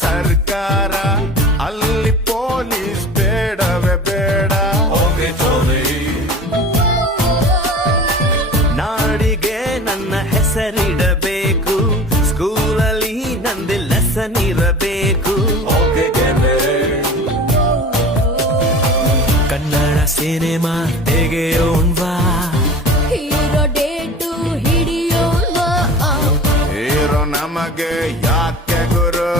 ಸರ್ಕಾರ ಅಲ್ಲಿ ಪೊಲೀಸ್ ಬೇಡವೇ ಬೇಡ. ನಾಡಿಗೆ ನನ್ನ ಹೆಸರಿಡಬೇಕು, ಸ್ಕೂಲಲ್ಲಿ ನಂದು ಲೆಸನ್ ಇರಬೇಕು. Kannada cinema ತೆಗೆಯೋಣ್ವಾ, hero date ಹಿಡಿಯೋಣ. Hero ನಮಗೆ ಯಾಕೆ ಗುರು?